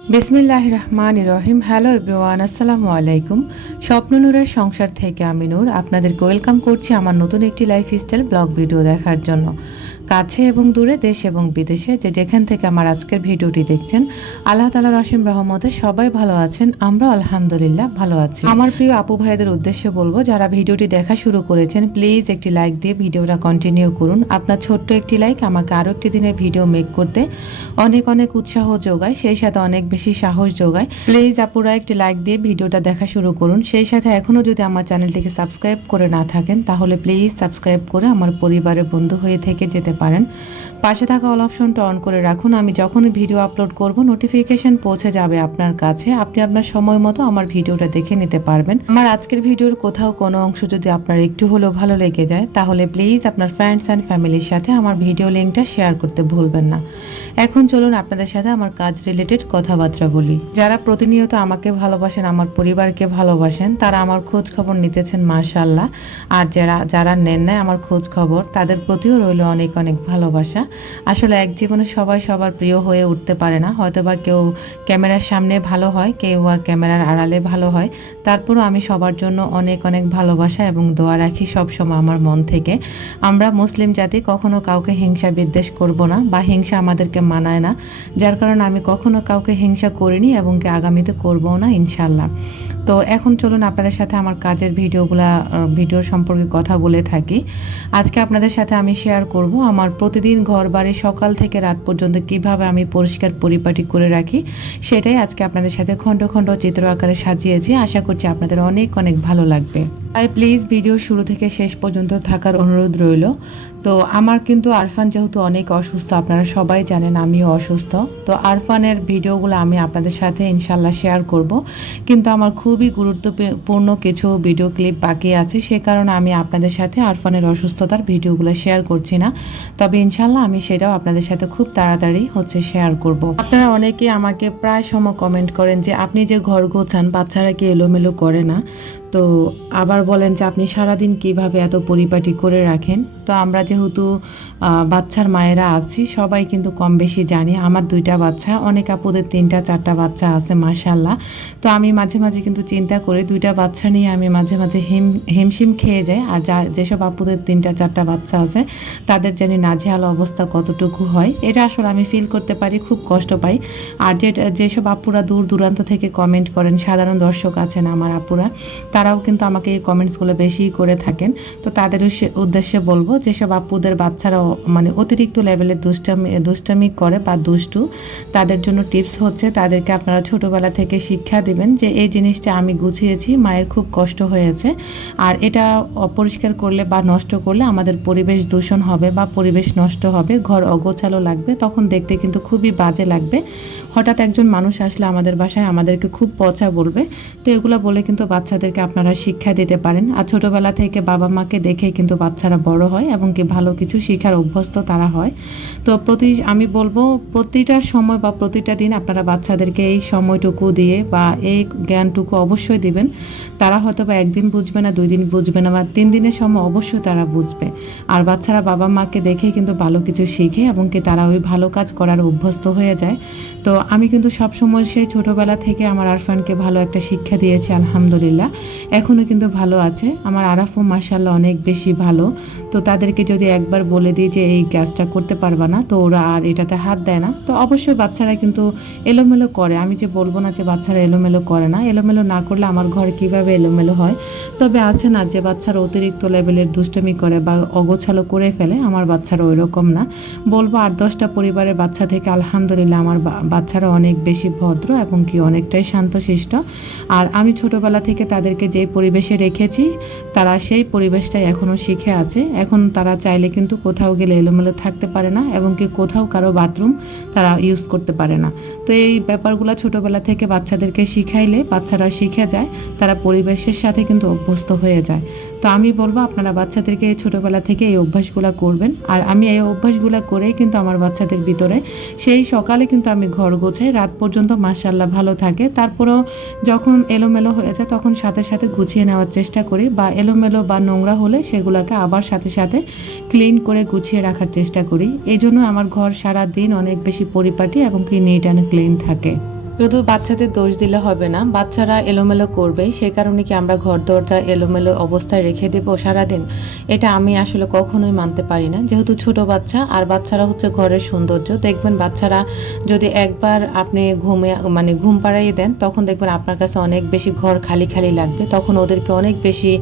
বিসমিল্লাহির রহমানির রহিম। Hello everyone, আসসালামু আলাইকুম। স্বপ্ন নূরের সংসার থেকে আমি নূর আপনাদেরকে ওয়েলকাম করছি আমার নতুন একটি লাইফস্টাইল ব্লগ ভিডিও দেখার জন্য। কাছে এবং দূরে, দেশ এবং বিদেশে যেখান থেকে আমার আজকের ভিডিওটি দেখছেন, আল্লাহ তাআলার অসীম রহমতে সবাই ভালো আছেন। আমরা আলহামদুলিল্লাহ ভালো আছি। আমার প্রিয় আপু ভাইদের উদ্দেশ্যে বলবো, যারা ভিডিওটি দেখা শুরু করেছেন প্লিজ একটি লাইক দিয়ে ভিডিওটা কন্টিনিউ করুন। আপনার ছোট্ট একটি লাইক আমাকে আরও একটি দিনের ভিডিও মেক করতে অনেক অনেক উৎসাহ যোগায়, সেই সাথে অনেক বেশি সাহস যোগায়। প্লিজ আপুরা একটি লাইক দিয়ে ভিডিওটা দেখা শুরু করুন। সেই সাথে এখনও যদি আমার চ্যানেলটিকে সাবস্ক্রাইব করে না থাকেন তাহলে প্লিজ সাবস্ক্রাইব করে আমার পরিবারের বন্ধু হয়ে থেকে যেতে পারেন। পাশে থাকা অল অপশনটা অন করে রাখুন। আমি যখনই ভিডিও আপলোড করব নোটিফিকেশন পৌঁছে যাবে আপনার কাছে। আপনি আপনার সময় মতো আমার ভিডিওটা দেখে নিতে পারবেন। আমার আজকের ভিডিওর কোথাও কোনো অংশ যদি আপনার একটু হলেও ভালো লেগে যায় তাহলে প্লিজ আপনার ফ্রেন্ডস অ্যান্ড ফ্যামিলির সাথে আমার ভিডিও লিঙ্কটা শেয়ার করতে ভুলবেন না। এখন চলুন আপনাদের সাথে আমার কাজ রিলেটেড কথাবার্তা বলি। যারা প্রতিনিয়ত আমাকে ভালোবাসেন, আমার পরিবারকে ভালোবাসেন, তারা আমার খোঁজ খবর নিতেছেন মাশাআল্লাহ। আর যারা নেন নাই আমার খোঁজ খবর, তাদের প্রতিও রইল অনেক অনেক ভালোবাসা। আসলে এক জীবনে সবাই সবার প্রিয় হয়ে উঠতে পারে না, হয়তোবা কেউ ক্যামেরার সামনে ভালো হয়, কেউ বা ক্যামেরার আড়ালে ভালো হয়। তারপরও আমি সবার জন্য অনেক অনেক ভালোবাসা এবং দোয়া রাখি সবসময় আমার মন থেকে। আমরা মুসলিম জাতি কখনো কাউকে হিংসা বিদ্বেষ করব না, বা হিংসা আমাদেরকে মানায় না। যার কারণে আমি কখনো কাউকে হিংসা করিনি এবং কি আগামীতে করবো না ইনশাল্লাহ। তো এখন চলুন আপনাদের সাথে আমার কাজের ভিডিওর সম্পর্কে কথা বলে থাকি। আজকে আপনাদের সাথে আমি শেয়ার করব আমার প্রতিদিন ঘর বাড়ি সকাল থেকে রাত পর্যন্ত কিভাবে আমি পরিষ্কার পরিপাটি করে রাখি, সেটাই আজকে আপনাদের সাথে খণ্ড খণ্ড চিত্র আকারে সাজিয়েছি। আশা করছি আপনাদের অনেক অনেক ভালো লাগবে। তাই প্লিজ ভিডিও শুরু থেকে শেষ পর্যন্ত থাকার অনুরোধ রইল। তো আমার কিন্তু আরফান যেহেতু অনেক অসুস্থ, আপনারা সবাই জানেন আমিও অসুস্থ। তো আরফানের ভিডিওগুলো আমি আপনাদের সাথে ইনশাল্লাহ শেয়ার করব, কিন্তু আমার খুবই গুরুত্বপূর্ণ কিছু ভিডিও ক্লিপ বাকি আছে, সে কারণে আমি আপনাদের সাথে আরফানের অসুস্থতার ভিডিওগুলো শেয়ার করছি না। তবে ইনশাল্লাহ আমি সেটাও আপনাদের সাথে খুব তাড়াতাড়ি শেয়ার করব। আপনারা অনেকেই আমাকে প্রায় সময় কমেন্ট করেন যে আপনি যে ঘর গোছান বাচ্চারা কি এলোমেলো করে না, তো আবার বলেন যে আপনি সারাদিন কিভাবে এত পরিপাটি করে রাখেন। তো আমরা যেহেতু বাচ্চার মায়েরা আছি সবাই কিন্তু কম বেশি জানি। আমার 2টা বাচ্চা, অনেক আপুদের 3টা 4টা বাচ্চা আছে মাশাআল্লাহ। তো আমি মাঝে মাঝে কিন্তু চিন্তা করি 2টা বাচ্চা নিয়ে আমি মাঝে মাঝে হিমশিম খেয়ে যাই। আর যেসব আপুদের 3টা 4টা বাচ্চা আছে তাদের জানি নাজেহাল অবস্থা কতটুকু হয়, এটা আসলে আমি ফিল করতে পারি, খুব কষ্ট পাই। আর যেসব আপুরা দূর দূরান্ত থেকে কমেন্ট করেন, সাধারণ দর্শক আছেন আমার আপুরা, তারাও কিন্তু আমাকে এই কমেন্টসগুলো বেশি করে থাকেন। তো তাদের উদ্দেশ্যে বলবো, যেসব আপুদের বাচ্চারা মানে অতিরিক্ত লেভেলের দুষ্টামি করে বা দুষ্টু, তাদের জন্য টিপস হচ্ছে তাদেরকে আপনারা ছোটোবেলা থেকে শিক্ষা দিবেন যে এই জিনিসটা আমি গুছিয়েছি, মায়ের খুব কষ্ট হয়েছে, আর এটা অপরিষ্কার করলে বা নষ্ট করলে আমাদের পরিবেশ দূষণ হবে বা পরিবেশ নষ্ট হবে, ঘর অগোছালো লাগবে, তখন দেখতে কিন্তু খুবই বাজে লাগবে। হঠাৎ একজন মানুষ আসলে আমাদের বাসায় আমাদেরকে খুব পচা বলবে। তো এগুলো বলে কিন্তু বাচ্চাদেরকে আপনারা শিক্ষা দিতে পারেন। আর ছোটোবেলা থেকে বাবা মাকে দেখে কিন্তু বাচ্চারা বড় হয় এবং কি ভালো কিছু শিখার অভ্যস্ত তারা হয়। তো আমি বলবো প্রতিটা সময় বা প্রতিটা দিন আপনারা বাচ্চাদেরকে এই সময়টুকু দিয়ে বা এই জ্ঞানটুকু অবশ্যই দিবেন। তারা হয়তো বা 1 দিন বুঝবে না, 2 দিন বুঝবে না, বা 3 দিনের সময় অবশ্যই তারা বুঝবে। আর বাচ্চারা বাবা মাকে দেখে কিন্তু ভালো কিছু শিখে এবং কি তারা ওই ভালো কাজ করার অভ্যস্ত হয়ে যায়। তো আমি কিন্তু সবসময় সেই ছোটোবেলা থেকে আমার আরফানকে ভালো একটা শিক্ষা দিয়েছি আলহামদুলিল্লাহ, এখনও কিন্তু ভালো আছে। আমার আরাফও মাশাআল্লাহ অনেক বেশি ভালো। তো তাদেরকে যদি একবার বলে দিই যে এই কাজটা করতে পারবা না, তো ওরা আর এটাতে হাত দেয় না। তো অবশ্যই বাচ্চারা কিন্তু এলোমেলো করে, আমি যে বলবো না যে বাচ্চারা এলোমেলো করে না, এলোমেলো না করলে আমার ঘর কিভাবে এলোমেলো হয়। তবে আছে না যে বাচ্চারা অতিরিক্ত লেভেলের দুষ্টমি করে বা অগোছালো করে ফেলে, আমার বাচ্চারা ওই রকম না। বলবো 8-10টা পরিবারের বাচ্চা থেকে আলহামদুলিল্লাহ আমার বাচ্চারা অনেক বেশি ভদ্র এবং কি অনেকটাই শান্তশিষ্ট। আর আমি ছোটোবেলা থেকে তাদেরকে যে পরিবেশে রেখেছি তারা সেই পরিবেশটাই এখনও শিখে আছে। এখন তারা চাইলে কিন্তু কোথাও গেলে এলোমেলো থাকতে পারে না এবং কি কোথাও কারো বাথরুম তারা ইউজ করতে পারে না। তো এই ব্যাপারগুলো ছোটোবেলা থেকে বাচ্চাদেরকে শিখাইলে বাচ্চারা শিখে যায়, তারা পরিবেশের সাথে কিন্তু অভ্যস্ত হয়ে যায়। তো আমি বলবো আপনারা বাচ্চাদেরকে ছোটোবেলা থেকে এই অভ্যাসগুলো করবেন। আর আমি এই অভ্যাসগুলো করেই কিন্তু আমার বাচ্চাদের ভিতরে সেই সকালে কিন্তু আমি ঘর গোছাই, রাত পর্যন্ত মাশাআল্লাহ ভালো থাকে। তারপরেও যখন এলোমেলো হয়ে যায় তখন সাথে সাথে গুছিয়ে নেওয়ার চেষ্টা করি, বা এলোমেলো বা নোংরা হলে সেগুলোকে আবার সাথে সাথে ক্লিন করে গুছিয়ে রাখার চেষ্টা করি। এই জন্য আমার ঘর সারা দিন অনেক বেশি পরিপাটি এবং কি নিট অ্যান্ড ক্লিন থাকে। শুধু বাচ্চাদের দোষ দিলে হবে না, বাচ্চারা এলোমেলো করবে, সে কারণে কি আমরা ঘর দরজা এলোমেলো অবস্থায় রেখে দেবো সারাদিন? এটা আমি আসলে কখনোই মানতে পারি না। যেহেতু ছোট বাচ্চা, আর বাচ্চারা হচ্ছে ঘরের সৌন্দর্য। দেখবেন বাচ্চারা যদি একবার আপনি ঘুম পাড়াইয়ে দেন, তখন দেখবেন আপনার কাছে অনেক বেশি ঘর খালি খালি লাগবে, তখন ওদেরকে অনেক বেশি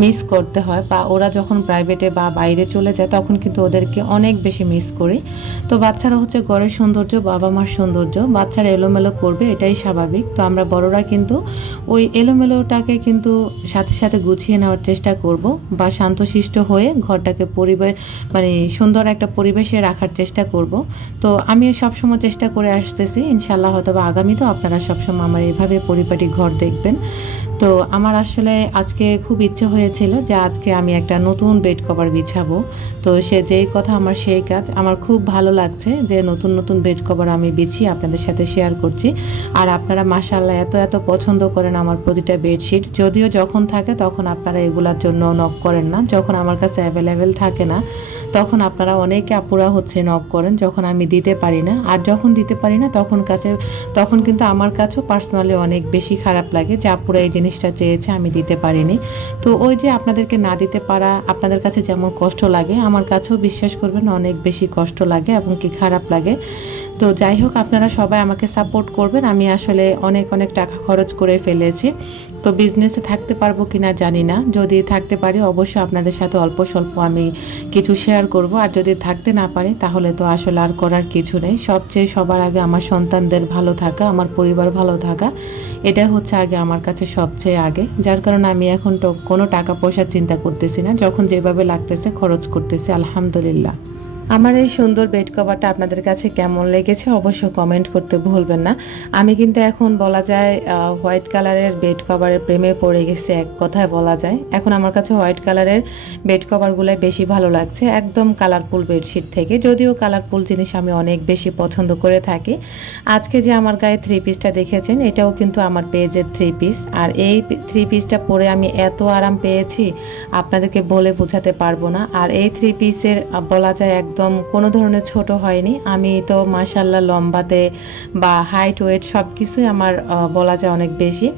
মিস করতে হয়, বা ওরা যখন প্রাইভেটে বা বাইরে চলে যায় তখন কিন্তু ওদেরকে অনেক বেশি মিস করি। তো বাচ্চারা হচ্ছে ঘরের সৌন্দর্য, বাবা মার সৌন্দর্য, বাচ্চারা এলোমেলো করবে এটাই স্বাভাবিক। তো আমরা বড়রা কিন্তু ওই এলোমেলোটাকে কিন্তু সাথে সাথে গুছিয়ে নেওয়ার চেষ্টা করব, বা শান্তশিষ্ট হয়ে ঘরটাকে সুন্দর একটা পরিবেশে রাখার চেষ্টা করব। তো আমি সবসময় চেষ্টা করে আসতেছি, ইনশাল্লাহ হয়তো বা আগামীতেও আপনারা সবসময় আমার এইভাবে পরিপাটি ঘর দেখবেন। তো আমার আসলে আজকে খুব ইচ্ছে হয়েছিল যে আজকে আমি একটা নতুন বেড কভার বিছাবো। তো যেই কথা আমার সেই কাজ। আমার খুব ভালো লাগছে যে নতুন নতুন বেড কভার আমি বিছিয়ে আপনাদের সাথে শেয়ার করছি। আর আপনারা মাশাআল্লাহ এত এত পছন্দ করেন আমার প্রতিটা বেডশিট। যদিও যখন থাকে তখন আপনারা এগুলার জন্য নক করেন না, যখন আমার কাছে অ্যাভেলেবেল থাকে না তখন আপনারা অনেকে আপুরা হচ্ছে নক করেন যখন আমি দিতে পারি না। আর যখন দিতে পারি না তখন কিন্তু আমার কাছেও পার্সোনালি অনেক বেশি খারাপ লাগে যে আপুরা এই জিনিসটা চেয়েছে আমি দিতে পারিনি। তো ওই যে আপনাদেরকে না দিতে পারা আপনাদের কাছে যেমন কষ্ট লাগে, আমার কাছেও বিশ্বাস করবেন অনেক বেশি কষ্ট লাগে এবং কি খারাপ লাগে। তো যাই হোক, আপনারা সবাই আমাকে সাপোর্ট করবেন। আমি আসলে অনেক অনেক টাকা খরচ করে ফেলেছি, তো বিজনেসে থাকতে পারবো কিনা জানি না। যদি থাকতে পারি অবশ্যই আপনাদের সাথে অল্প স্বল্প আমি কিছু শেয়ার করব, আর যদি থাকতে না পারি তাহলে তো আসলে আর করার কিছু নেই। সবার আগে আমার সন্তানদের ভালো থাকা, আমার পরিবার ভালো থাকা, এটাই হচ্ছে আগে আমার কাছে সবচেয়ে আগে। যার কারণে আমি এখন তো কোনো টাকা পয়সা চিন্তা করতেছি না, যখন যেভাবে লাগতেছে খরচ করতেছি আলহামদুলিল্লাহ। আমার এই সুন্দর বেড কভারটা আপনাদের কাছে কেমন লেগেছে অবশ্যই কমেন্ট করতে ভুলবেন না। আমি কিন্তু এখন বলা যায় হোয়াইট কালারের বেড কভারের প্রেমে পড়ে গেছে, এক কথায় বলা যায়। এখন আমার কাছে হোয়াইট কালারের বেড কভারগুলোই বেশি ভালো লাগছে একদম কালারফুল বেডশিট থেকে, যদিও কালারফুল জিনিস আমি অনেক বেশি পছন্দ করে থাকি। আজকে যে আমার গায়ে থ্রি পিসটা দেখেছেন এটাও কিন্তু আমার পেজের থ্রি পিস, আর এই থ্রি পিসটা পরে আমি এত আরাম পেয়েছি আপনাদেরকে বলে বোঝাতে পারবো না। আর এই থ্রি পিসের বলা যায় একদম কোনো ধরনের ছোট হয়নি। আমি তো মাশাআল্লাহ লম্বাতে বা হাইট ওয়েট সব কিছুই আমার বলা যায় অনেক বেশি।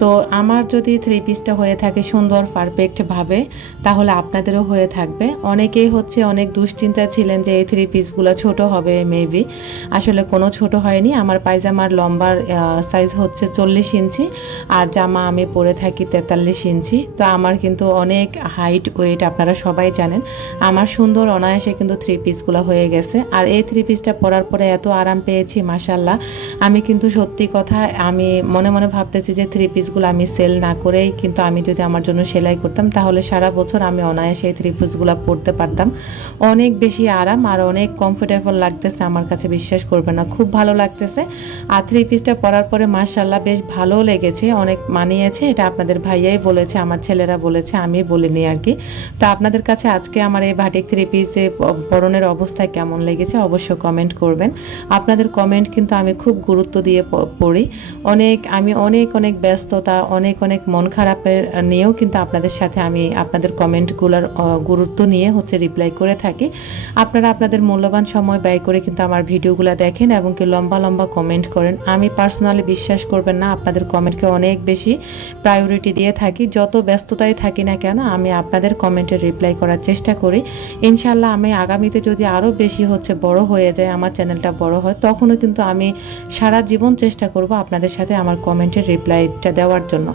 তো আমার যদি থ্রি পিসটা হয়ে থাকে সুন্দর পারফেক্টভাবে, তাহলে আপনাদেরও হয়ে থাকবে। অনেকেই হচ্ছে অনেক দুশ্চিন্তা ছিলেন যে এই থ্রি পিসগুলো ছোট হবে মেবি, আসলে কোনো ছোট হয়নি। আমার পায়জামার লম্বার সাইজ হচ্ছে 40 ইঞ্চি, আর জামা আমি পরে থাকি 43 ইঞ্চি। তো আমার কিন্তু অনেক হাইট ওয়েট আপনারা সবাই জানেন। আমার সুন্দর অনায়াসে কিন্তু থ্রি পিসগুলো হয়ে গেছে। আর এই থ্রি পিসটা পরার পরে এত আরাম পেয়েছি মাশাআল্লাহ। আমি কিন্তু সত্যি কথা আমি মনে মনে ভাবতেছি যে থ্রি পিসগুলো আমি সেল না করেই কিন্তু আমি যদি আমার জন্য সেলাই করতাম তাহলে সারা বছর আমি অনায়াসে এই থ্রি পিসগুলো পরতে পারতাম। অনেক বেশি আরাম আর অনেক কমফোর্টেবল লাগতেছে আমার কাছে, বিশ্বাস করবে না, খুব ভালো লাগতেছে। আর থ্রি পিসটা পরার পরে মাশাআল্লাহ বেশ ভালো লেগেছে, অনেক মানিয়েছে। এটা আপনাদের ভাইয়াই বলেছে, আমার ছেলেরা বলেছে, আমি বলিনি আর কি। তো আপনাদের কাছে আজকে আমার এই বাটিক থ্রি পিসে পরনের অবস্থায় কেমন লেগেছে অবশ্যই কমেন্ট করবেন। আপনাদের কমেন্ট কিন্তু আমি খুব গুরুত্ব দিয়ে পড়ি। আমি অনেক অনেক ব্যস্ততা, অনেক অনেক মন খারাপের নিয়েও কিন্তু আপনাদের সাথে আমি আপনাদের কমেন্টগুলোর গুরুত্ব নিয়ে হচ্ছে রিপ্লাই করে থাকি। আপনারা আপনাদের মূল্যবান সময় ব্যয় করে কিন্তু আমার ভিডিওগুলো দেখেন এবং কি লম্বা লম্বা কমেন্ট করেন। আমি পার্সোনালি বিশ্বাস করবেন না আপনাদের কমেন্টকে অনেক বেশি প্রায়োরিটি দিয়ে থাকি। যত ব্যস্ততায় থাকি না কেন আমি আপনাদের কমেন্টের রিপ্লাই করার চেষ্টা করি। ইনশাল্লাহ আমি আগামীতে যদি আরও বেশি হচ্ছে বড় হয়ে যায়, আমার চ্যানেলটা বড় হয়, তখনও কিন্তু আমি সারা জীবন চেষ্টা করব আপনাদের সাথে আমার কমেন্টের রিপ্লাইটা দেওয়ার জন্য।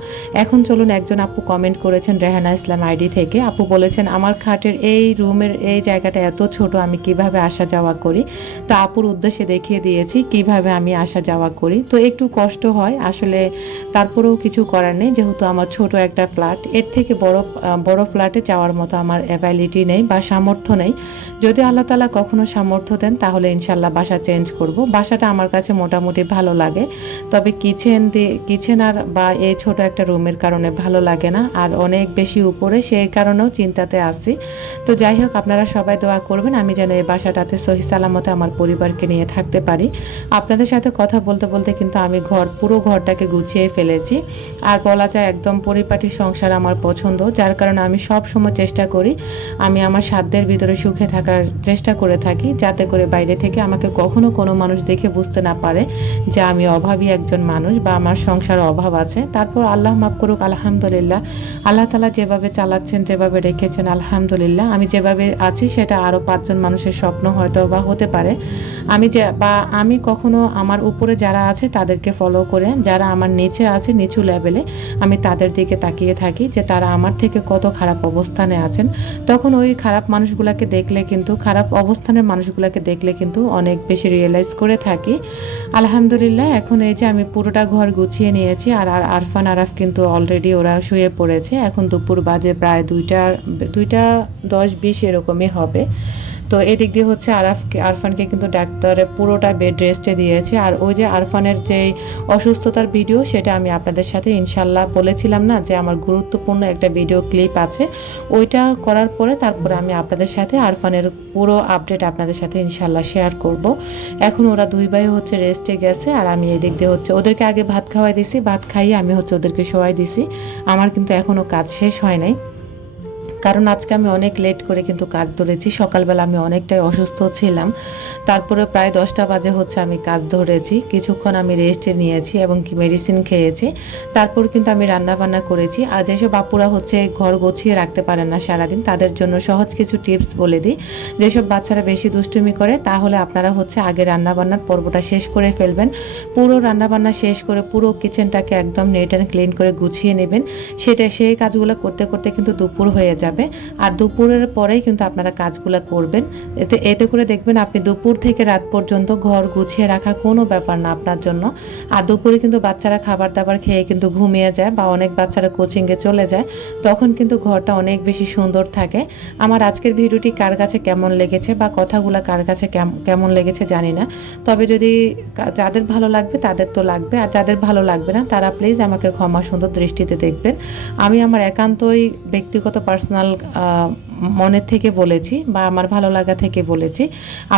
এখন চলুন, একজন আপু কমেন্ট করেছেন রেহানা ইসলাম আইডি থেকে। আপু বলেছেন আমার খাটের এই রুমের এই জায়গাটা এত ছোট, আমি কিভাবে আসা যাওয়া করি। তো আপুর উদ্দেশ্যে দেখিয়ে দিয়েছি কিভাবে আমি আসা যাওয়া করি। তো একটু কষ্ট হয় আসলে, তারপরেও কিছু করার নেই, যেহেতু আমার ছোট একটা ফ্ল্যাট, এর থেকে বড় ফ্ল্যাটে যাওয়ার মতো আমার অ্যাবিলিটি নেই বা সামর্থ্য নেই। যদি আল্লাহ তাআলা কখনো সামর্থ্য দেন তাহলে ইনশাল্লাহ বাসা চেঞ্জ করব। বাসাটা আমার কাছে মোটামুটি ভালো লাগে, তবে কিচেন আর বা এই ছোট একটা রুমের কারণে ভালো লাগে না, আর অনেক বেশি উপরে, সেই কারণেও চিন্তাতে আছি। তো যাই হোক, আপনারা সবাই দোয়া করবেন আমি যেন এই বাসাটাতে সহি সালামতে আমার পরিবারকে নিয়ে থাকতে পারি। আপনাদের সাথে কথা বলতে বলতে কিন্তু আমি পুরো ঘরটাকে গুছিয়ে ফেলেছি। আর বলা যায় একদম পরিপাটি সংসার আমার পছন্দ, যার কারণে আমি সব সময় চেষ্টা করি আমি আমার সাধ্যের ভিতরে সুখে থাকার চেষ্টা করে থাকি, যাতে করে বাইরে থেকে আমাকে কখনো কোনো মানুষ দেখে বুঝতে না পারে যে আমি অভাবী একজন মানুষ বা আমার সংসারে অভাব আছে। তারপর আল্লাহ মাফ করুক, আলহামদুলিল্লাহ আল্লাহ তাআলা যেভাবে চালাচ্ছেন, যেভাবে রেখেছেন, আলহামদুলিল্লাহ আমি যেভাবে আছি সেটা আরও 5জন মানুষের স্বপ্ন হয়তো বা হতে পারে। আমি কখনো আমার উপরে যারা আছে তাদেরকে ফলো করে, যারা আমার নিচে আছে নিচু লেভেলে, আমি তাদের দিকে তাকিয়ে থাকি যে তারা আমার থেকে কত খারাপ অবস্থানে আছেন। তখন ওই খারাপ মানুষগুলোকে দেখলে কিন্তু, খারাপ অবস্থানের মানুষগুলোকে দেখলে কিন্তু অনেক বেশি রিয়েলাইজ করে থাকি। আলহামদুলিল্লাহ এখন এই যে আমি পুরোটা ঘর গুছিয়ে নিয়েছি। আর আরফান আরাফ কিন্তু অলরেডি ওরা শুয়ে পড়েছে। এখন দুপুর বাজে প্রায় 2টা 10-20 এরকমই হবে। তো এদিক দিয়ে হচ্ছে আরফানকে কিন্তু ডাক্তারে পুরোটা বেড রেস্টে দিয়েছে। আর ওই যে আরফানের যে অসুস্থতার ভিডিও, সেটা আমি আপনাদের সাথে ইনশাল্লাহ বলেছিলাম না যে আমার গুরুত্বপূর্ণ একটা ভিডিও ক্লিপ আছে, ওইটা করার পরে তারপরে আমি আপনাদের সাথে আরফানের পুরো আপডেট আপনাদের সাথে ইনশাল্লাহ শেয়ার করব। এখন ওরা দুই ভাই হচ্ছে রেস্টে গেছে, আর আমি এদিক দিয়ে হচ্ছে ওদেরকে আগে ভাত খাওয়াই দিছি, ভাত খাইয়ে আমি হচ্ছে ওদেরকে শোয়াই দিছি। আমার কিন্তু এখনও কাজ শেষ হয় নাই, কারণ আজকে আমি অনেক লেট করে কিন্তু কাজ ধরেছি। সকালবেলা আমি অনেকটাই অসুস্থ ছিলাম, তারপরে প্রায় 10টা বাজে হচ্ছে আমি কাজ ধরেছি। কিছুক্ষণ আমি রেস্টে নিয়েছি এবং কি মেডিসিন খেয়েছি, তারপর কিন্তু আমি রান্না বান্না করেছি। আর যেসব আপুরা হচ্ছে ঘর গুছিয়ে রাখতে পারেন না সারাদিন, তাদের জন্য সহজ কিছু টিপস বলে দিই। যেসব বাচ্চারা বেশি দুষ্টুমি করে, তাহলে আপনারা হচ্ছে আগে রান্নাবান্নার পর্বটা শেষ করে ফেলবেন। পুরো রান্নাবান্না শেষ করে পুরো কিচেনটাকে একদম নেট অ্যান্ড ক্লিন করে গুছিয়ে নেবেন। সেই কাজগুলো করতে করতে কিন্তু দুপুর হয়ে যাবে। আর দুপুরের পরেই কিন্তু আপনারা কাজগুলো করবেন। এতে করে দেখবেন আপনি দুপুর থেকে রাত পর্যন্ত ঘর গুছিয়ে রাখা কোনো ব্যাপার না আপনার জন্য। আর দুপুরে কিন্তু বাচ্চারা খাবার দাবার খেয়ে কিন্তু ঘুমিয়ে যায়, বা অনেক বাচ্চারা কোচিংয়ে চলে যায়, তখন কিন্তু ঘরটা অনেক বেশি সুন্দর থাকে। আমার আজকের ভিডিওটি কার কাছে কেমন লেগেছে বা কথাগুলো কার কাছে কেমন লেগেছে জানি না, তবে যদি যাদের ভালো লাগবে তাদের তো লাগবে, আর যাদের ভালো লাগবে না তারা প্লিজ আমাকে ক্ষমা সুন্দর দৃষ্টিতে দেখবেন। আমি আমার একান্তই ব্যক্তিগত পার্সোনাল মনের থেকে বলেছি বা আমার ভালো লাগা থেকে বলেছি।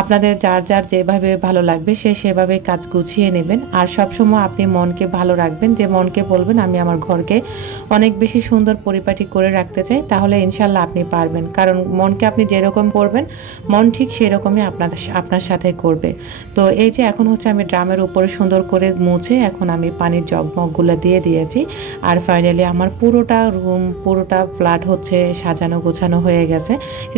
আপনাদের যার যার যেভাবে ভালো লাগবে সেভাবে কাজ গুছিয়ে নেবেন। আর সবসময় আপনি মনকে ভালো রাখবেন, যে মনকে বলবেন আমি আমার ঘরকে অনেক বেশি সুন্দর পরিপাটি করে রাখতে চাই, তাহলে ইনশাল্লাহ আপনি পারবেন। কারণ মনকে আপনি যেরকম করবেন, মন ঠিক সেরকমই আপনার সাথে করবে। তো এই যে এখন হচ্ছে আমি ড্রামের উপরে সুন্দর করে মুছে এখন আমি পানির জগমগগুলো দিয়ে দিয়েছি। আর ফাইনালি আমার পুরোটা রুম, পুরোটা ফ্ল্যাট হচ্ছে সাজানো গোছানো হয়ে গেছে।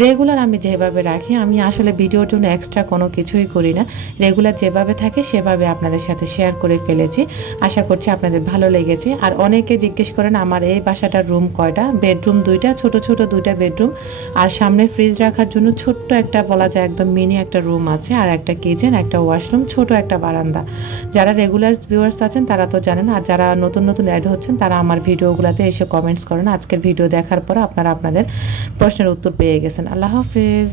রেগুলার আমি যেভাবে রাখি, আমি আসলে ভিডিওর জন্য এক্সট্রা কোনো কিছুই করি না, রেগুলার যেভাবে থাকে সেভাবে আপনাদের সাথে শেয়ার করে ফেলেছি। আশা করছি আপনাদের ভালো লেগেছে। আর অনেকে জিজ্ঞেস করেন আমার এই বাসাটার রুম কয়টা? বেডরুম 2টা, ছোট ছোট 2টা বেডরুম, আর সামনে ফ্রিজ রাখার জন্য ছোট্ট একটা, বলা যায় একদম মিনি একটা রুম আছে, আর একটা কিচেন, একটা ওয়াশরুম, ছোট একটা বারান্দা। যারা রেগুলার ভিউয়ার্স আছেন তারা তো জানেন, আর যারা নতুন নতুন অ্যাড হচ্ছেন তারা আমার ভিডিওগুলোতে এসে কমেন্টস করেন। আজকের ভিডিও দেখার পর আপনারা আপনাদের প্রশ্নের উত্তর পেয়ে গেছেন। আল্লাহ হাফেজ।